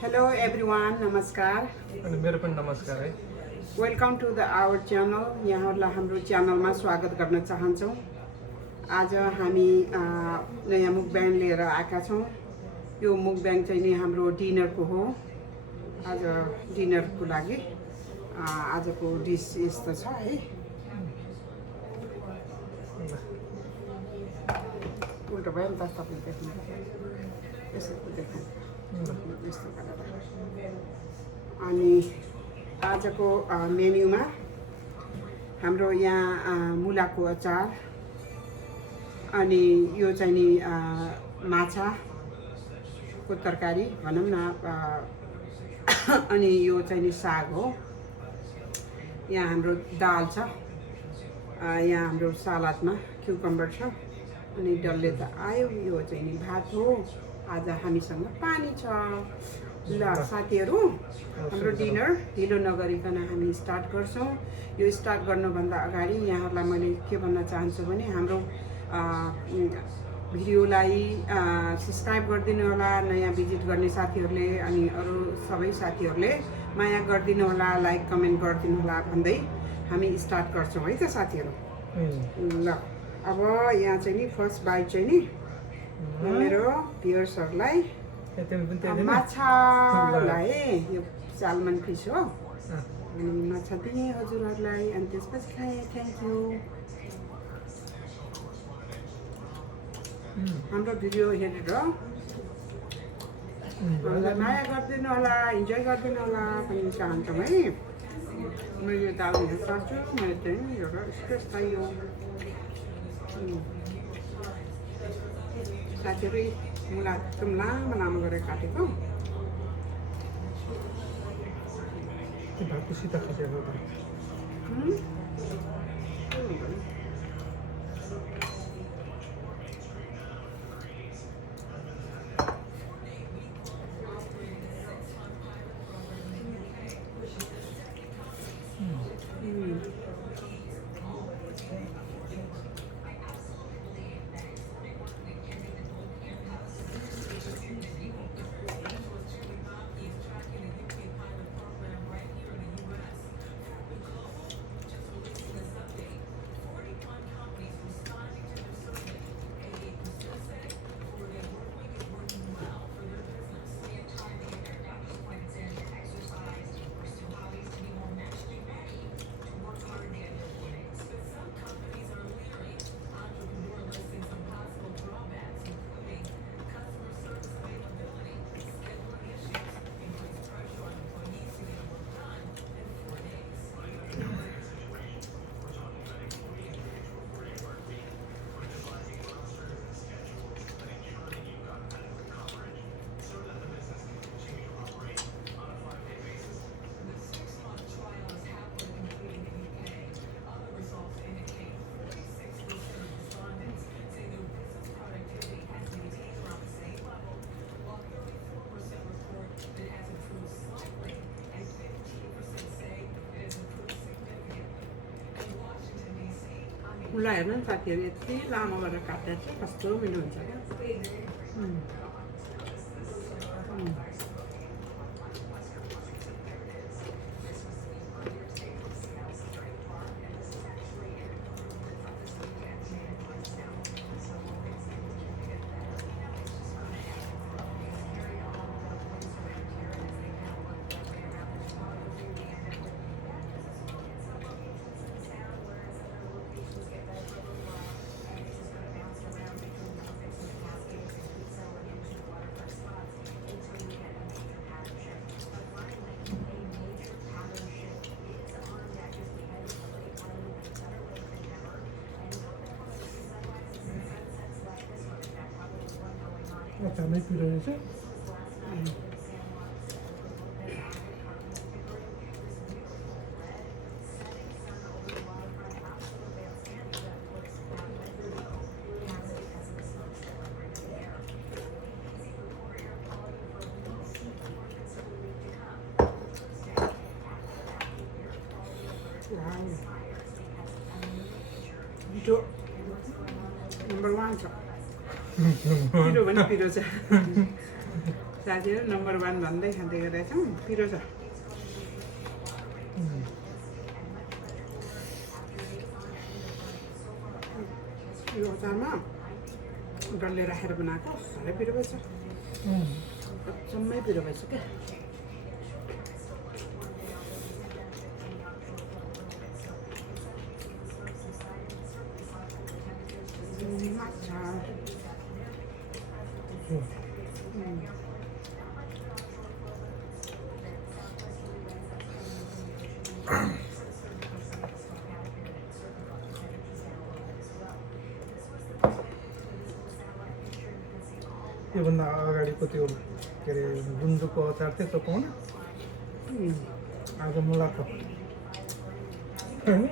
Hello everyone, नमस्कार. अनि मेरो पनि नमस्कार है। Welcome to the our channel. यहाँहरूलाई हाम्रो च्यानलमा स्वागत गर्न चाहन्छौँ. आज हामी नयाँ मुकब्याङ लिएर आएका छौँ. यो मुकब्याङ चाहिँ नि हाम्रो डिनरको हो. आज डिनरको लागि आजको डिस यस्तो छ है. उल्टो भयो नि त तपाईँ देख्नु. यसरी देख्नु. यस्तो गरेर. अनि आजको मेन्युमा हाम्रो यहाँ मुलाको अचार, अनि यो चाहिँ नि माछाको तरकारी भनौँ न, अनि यो चाहिँ नि साग हो. यहाँ हाम्रो दाल छ, यहाँ हाम्रो सलादमा क्युकम्बर छ, अनि डल्ले त आयो. यो चाहिँ नि भात हो. आज हामीसँग पानी छ. ल साथीहरू, हाम्रो डिनर ढिलो नगरिकन हामी स्टार्ट गर्छौँ. यो स्टार्ट गर्नुभन्दा अगाडि यहाँहरूलाई मैले के भन्न चाहन्छु भने हाम्रो भिडियोलाई सब्सक्राइब गरिदिनु होला. नयाँ भिजिट गर्ने साथीहरूले अनि अरू सबै साथीहरूले माया गरिदिनु होला, लाइक कमेन्ट गरिदिनु होला भन्दै हामी स्टार्ट गर्छौँ है त साथीहरू. ल अब यहाँ चाहिँ नि फर्स्ट बाइट चाहिँ नि मेरो भ्युअर्सहरूलाई माछालाई, यो सालमन फिस हो, अनि माछा दिएँ हजुरहरूलाई, अनि त्यसपछि खाएँ. Thank you. हाम्रो भिडियो हेरेर माया गरिदिनु होला, इन्जोय गरिदिनु होला भन्ने चाहन्छौँ है. मैले यो दाल हेर्न सक्छु. मैले चाहिँ एउटा स्पेस चाहियो साथीहरू. मुला एकदम लामो लामो गरेर काटेको. भातको सिधा खसेको त मुला हेर्नु नि साथीहरू, यति लामो गरेर काट्दा चाहिँ कस्तो मिठो हुन्छ क्या. अचारमै पिरो रहेछ. मिठो नम्बर 1 छ. पिरो भने पिरो छ. साथीहरू नम्बर 1 भन्दै खाँदै गरेछौँ पिरो छ यो अचारमा डल्ले राखेर बनाएको साह्रै पिरो भएछ अचम्मै पिरो भएछ क्या माछा योभन्दा अगाडिको त्यो के अरे गुन्द्रुकको अचार थियो त्यो पाउन आज मुलाको होइन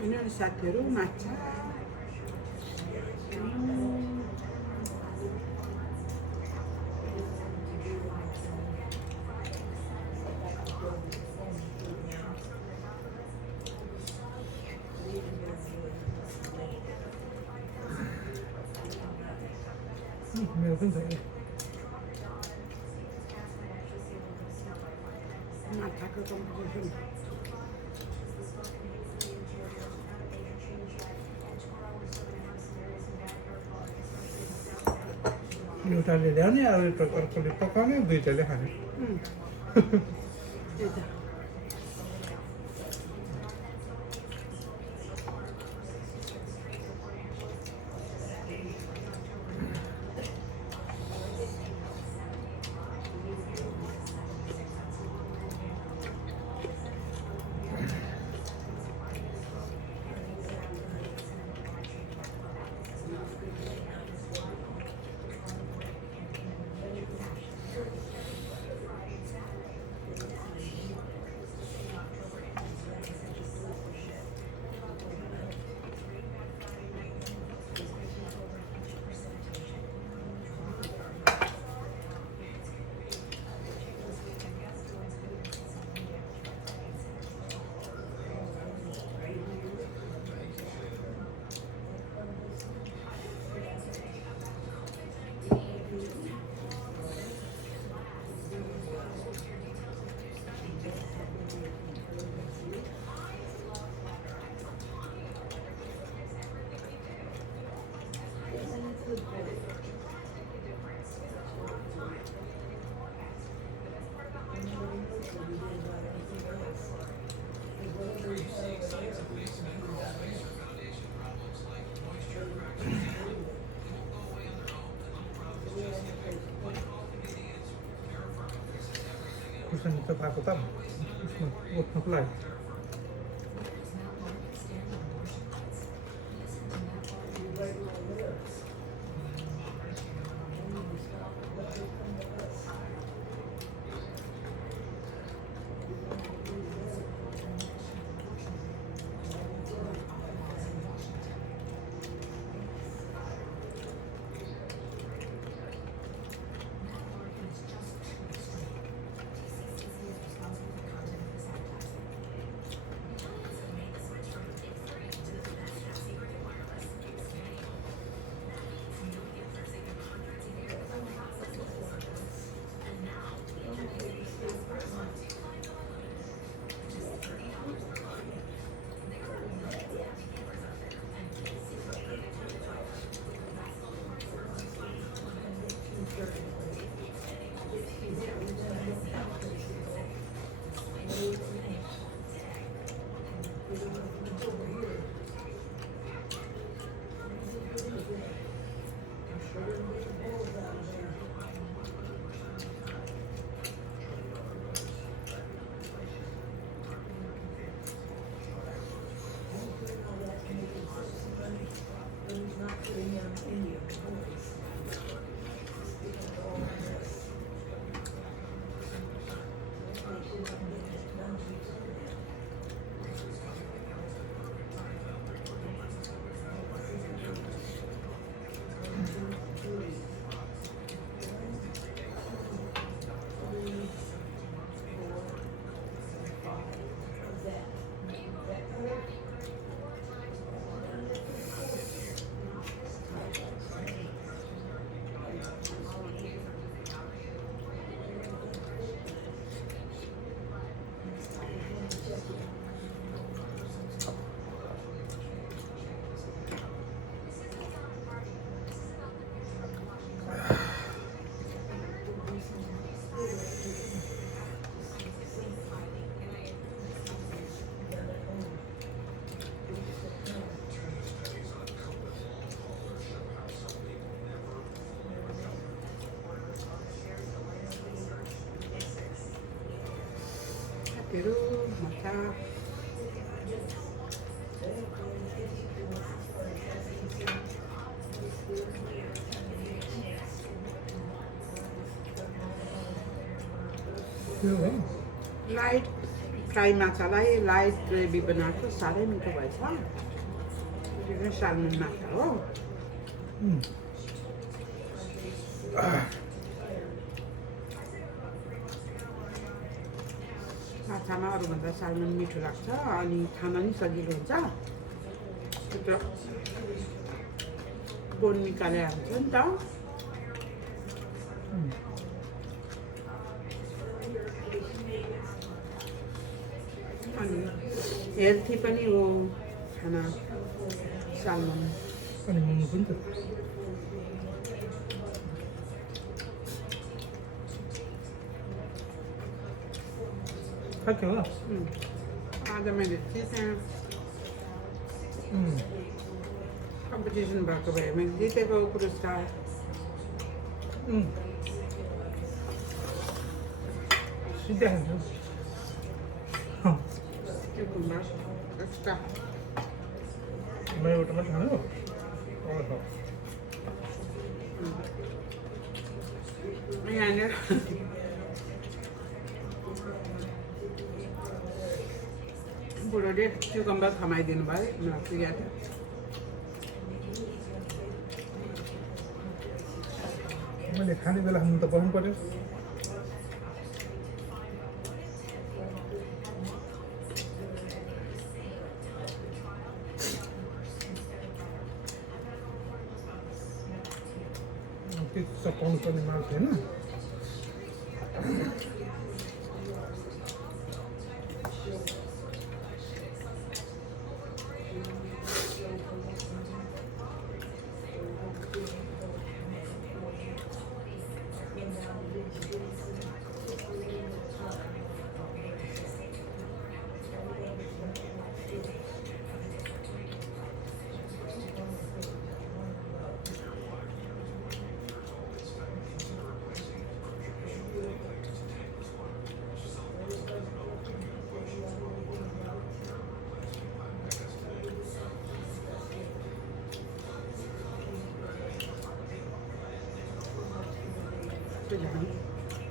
यिनीहरू साथीहरू माछा मेरो पनि छ माछाको कम्पिटिसन एउटाले ल्याउने अर्कोले पकाउने दुईटाले खाने त्यही त खुर्सानी त पाएको त उठ्नुको लागि साथीहरू मजा त्यो हो लाइट फ्राई माछालाई लाइट ग्रेभी बनाएको साह्रै मिठो भएछ त्यो चाहिँ सालमन माछा हो उम्, माछामा अरूभन्दा सालमन मिठो लाग्छ अनि खान पनि सजिलो हुन्छ त्यो बोन निकालेर हुन्छ नि त उम्, अनि हेल्थी पनि हो खाना सालमन अनि मोमो पनि त खाएको हो आज मैले जितेँ उम्, कम्पिटिसन भएको भए मैले जितेको पुरस्कार उम्। सिधै खान्छु cucumber extra म एउटा मात्रै खानु ओहो यहाँनिर बुढोले cucumber थमाइदिनु भयो मलाई पुगेको मैले खाने बेला खानु त पाउनु पर्यो त्यति त पाउनु पर्ने माल छैन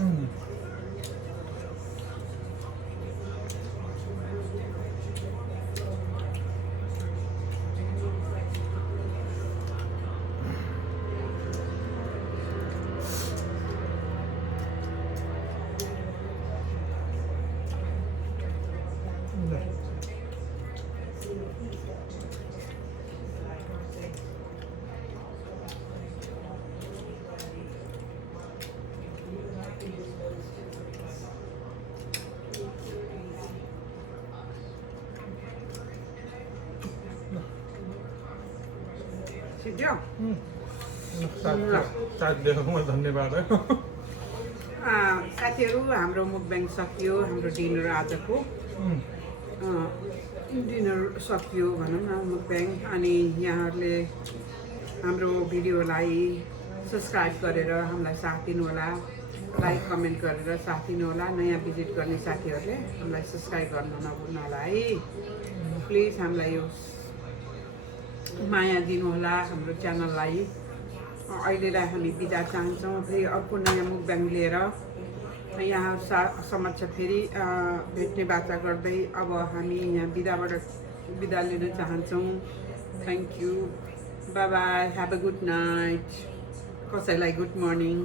उम्, ल। सिद्धियो साथ दिएकोमा धन्यवाद है साथीहरू हाम्रो मुकब्याङ सकियो हाम्रो डिनर आजको उम्, डिनर सकियो भनौँ न मुकब्याङ अनि यहाँहरूले हाम्रो भिडियोलाई सब्सक्राइब गरेर हामीलाई साथ दिनुहोला लाइक कमेन्ट गरेर साथ दिनुहोला नयाँ भिजिट गर्ने साथीहरूले हामीलाई सब्सक्राइब गर्नु नभुल्नु होला है प्लिज हामीलाई यो माया दिनुहोला हाम्रो च्यानललाई अहिलेलाई हामी बिदा चाहन्छौँ फेरि अर्को नयाँ मुकब्याङ लिएर यहाँ समक्ष फेरि भेट्ने बाचा गर्दै अब हामी यहाँ बिदा लिन चाहन्छौँ thank you by by have a good night कसैलाई गुड मर्निङ